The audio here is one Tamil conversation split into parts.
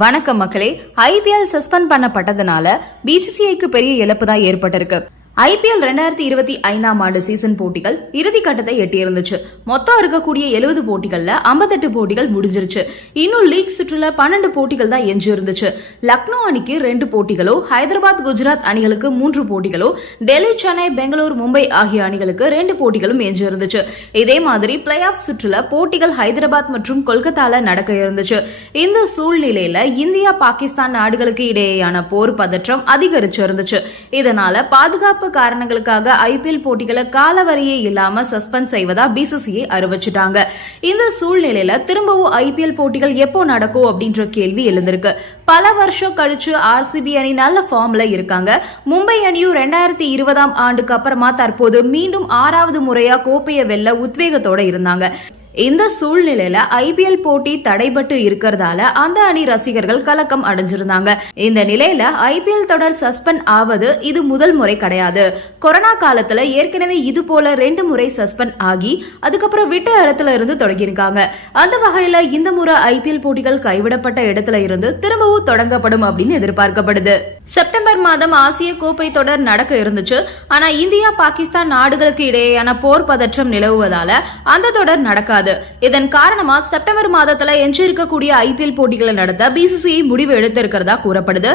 வணக்கம் மக்களே ஐபிஎல் சஸ்பெண்ட் பண்ணப்பட்டதுனால பிசிசிஐக்கு பெரிய இழப்பு தான் ஏற்பட்டிருக்கு. ஐபிஎல் ரெண்டாயிரத்தி இருபத்தி ஐந்தாம் ஆண்டு சீசன் போட்டிகள் இறுதி கட்டத்தை எட்டியிருந்துச்சு. மொத்தம் இருக்கக்கூடிய எழுபது போட்டிகள்ல 58 போட்டிகள் முடிஞ்சிருச்சு. இன்னும் லீக் சுற்றுல பன்னெண்டு போட்டிகள் தான் எஞ்சி இருந்துச்சு லக்னோ அணிக்கு ரெண்டு போட்டிகளோ ஹைதராபாத் குஜராத் அணிகளுக்கு மூன்று போட்டிகளோ டெல்லி சென்னை பெங்களூர் மும்பை ஆகிய அணிகளுக்கு ரெண்டு போட்டிகளும் எஞ்சி இருந்துச்சு இதே மாதிரி பிளே ஆஃப் சுற்றுல போட்டிகள் ஹைதராபாத் மற்றும் கொல்கத்தால நடக்க இருந்துச்சு. இந்த சூழ்நிலையில இந்தியா பாகிஸ்தான் நாடுகளுக்கு இடையேயான போர் பதற்றம் அதிகரிச்சு இருந்துச்சு இதனால பாதுகாப்பு காரணங்களுக்காக ஐபிஎல் போட்டிகளை காலவரையே இல்லாம சஸ்பெண்ட் செய்வதா பிசிசிஐ அறிவிச்சிட்டாங்க. இந்த சூழ்நிலையில திரும்பவும் ஐபிஎல் போட்டிகள் எப்போ நடக்கும் அப்படின்ற கேள்வி எழுந்திருக்கு. பல வருஷம் கழிச்சு ஆர்சிபி அணி நல்ல ஃபார்ம்ல இருக்காங்க. மும்பை அணியும் ரெண்டாயிரத்தி இருபதாம் ஆண்டுக்கு அப்புறமா தற்போது மீண்டும் ஆறாவது முறையா கோப்பையை வெல்ல உத்வேகத்தோட இருந்தாங்க. இந்த சூழ்நிலையில ஐபிஎல் போட்டி தடைபட்டு இருக்கிறதால அந்த அணி ரசிகர்கள் கலக்கம் அடைஞ்சிருந்தாங்க. இந்த நிலையில ஐபிஎல் தொடர் சஸ்பெண்ட் ஆவது இது முதல் முறை கிடையாது. கொரோனா காலத்துல ஏற்கனவே இது போல ரெண்டு முறை சஸ்பெண்ட் ஆகி அதுக்கப்புறம் விட்ட இடத்துல இருந்து தொடங்கியிருக்காங்க. அந்த வகையில இந்த முறை ஐபிஎல் போட்டிகள் கைவிடப்பட்ட இடத்துல இருந்து திரும்பவும் தொடங்கப்படும் அப்படின்னு எதிர்பார்க்கப்படுது. செப்டம்பர் மாதம் ஆசிய கோப்பை தொடர் நடக்க இருந்துச்சு. ஆனா இந்தியா பாகிஸ்தான் நாடுகளுக்கு இடையேயான போர் பதற்றம் நிலவுவதால அந்த தொடர் நடக்காது. இதன் காரணமா செப்டம்பர் மாதத்துல எஞ்சியிருக்கக்கூடிய ஐபிஎல் போட்டிகளை நடத்த பிசிசிஐ முடிவு எடுத்திருக்கிறதா கூறப்படுது.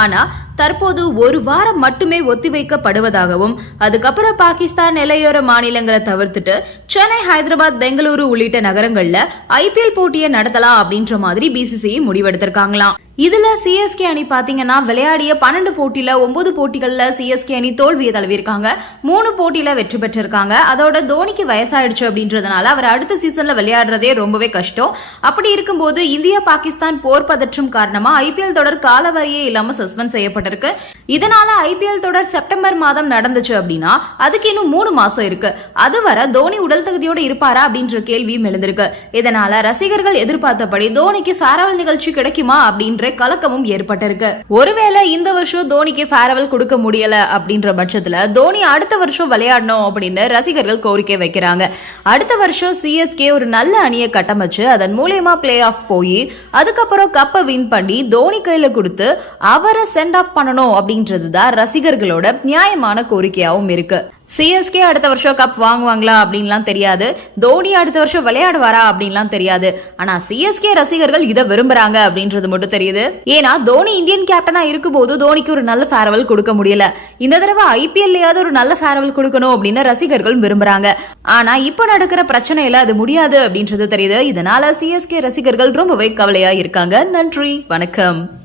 ஆனா தற்போது ஒரு வாரம் மட்டுமே ஒத்திவைக்கப்படுவதாகவும் அதுக்கப்புறம் பாகிஸ்தான் எல்லையோர மாநிலங்களை தவிர்த்துட்டு சென்னை ஹைதராபாத் பெங்களூரு உள்ளிட்ட நகரங்கள்ல ஐபிஎல் போட்டியை நடத்தலாம் அப்படின்ற மாதிரி பிசிசிஐ முடிவெடுத்திருக்காங்களாம். இதுல சிஎஸ்கே அணி பாத்தீங்கன்னா விளையாடிய பன்னெண்டு போட்டியில ஒன்பது போட்டிகள்ல சிஎஸ்கே அணி தோல்வியை தழுவியிருக்காங்க. மூணு போட்டியில வெற்றி பெற்றிருக்காங்க. அதோட தோனிக்கு வயசாயிடுச்சு அப்படின்றதுனால அவர் அடுத்த சீசன்ல விளையாடுறதே ரொம்பவே கஷ்டம். அப்படி இருக்கும்போது இந்தியா பாகிஸ்தான் போர் பதற்றம் காரணமா ஐபிஎல் தொடர் காலவரையே இல்லாம சஸ்பெண்ட் செய்யப்பட்டிருக்கு. இதனால ஐபிஎல் தொடர் செப்டம்பர் மாதம் நடந்துச்சு அப்படின்னா அதுக்கு இன்னும் மூணு மாசம் இருக்கு. அதுவரை தோனி உடல் தகுதியோட இருப்பாரா அப்படின்ற கேள்வியும் எழுந்திருக்கு. இதனால ரசிகர்கள் எதிர்பார்த்தபடி தோனிக்கு ஃபேரவல் நிகழ்ச்சி கிடைக்குமா அப்படின்ற கலக்கமும் ஏற்பட்டிருக்கு. ஒருவேளை இந்த வருஷம் தோனிக்கு ஃபேரவல் கொடுக்க முடியல அப்படின்ற பட்சத்துல தோனி அடுத்த வருஷம் விளையாடணும் அப்படின்னு ரசிகர்கள் கோரிக்கை வைக்கிறாங்க. அடுத்த வருஷம் சிஎஸ்கே ஒரு நல்ல அணியை கட்டமைச்சு அதன் மூலியமா பிளே ஆஃப் போய் அதுக்கப்புறம் கப்பை வின் பண்ணி தோனி கையில கொடுத்து அவரை சென்ட் ஆஃப் பண்ணணும் அப்படின்றது தான் ரசிகர்களோட நியாயமான கோரிக்கையாவும் இருக்கு. சிஎஸ்கே அடுத்த வருஷம் கப் வாங்குவாங்களா அப்படின்லாம் தெரியாது. தோனி அடுத்த வருஷம் விளையாடுவாரா அப்படின்லாம் தெரியாது. ஆனா சிஎஸ்கே ரசிகர்கள் இதை விரும்புறாங்க அப்படின்றது மட்டும் தெரியுது. ஏன்னா தோனி இந்தியன் கேப்டனா இருக்கும்போது தோனிக்கு ஒரு நல்ல ஃபேர்வெல் கொடுக்க முடியல. இந்த தடவை ஐபிஎல்லையாவது ஒரு நல்ல ஃபேர்வெல் கொடுக்கணும் அப்படின்னு ரசிகர்கள் விரும்புறாங்க. ஆனா இப்ப நடக்கிற பிரச்சனையில அது முடியாது அப்படின்றது தெரியுது. இதனால சிஎஸ்கே ரசிகர்கள் ரொம்பவே கவலையா இருக்காங்க. நன்றி வணக்கம்.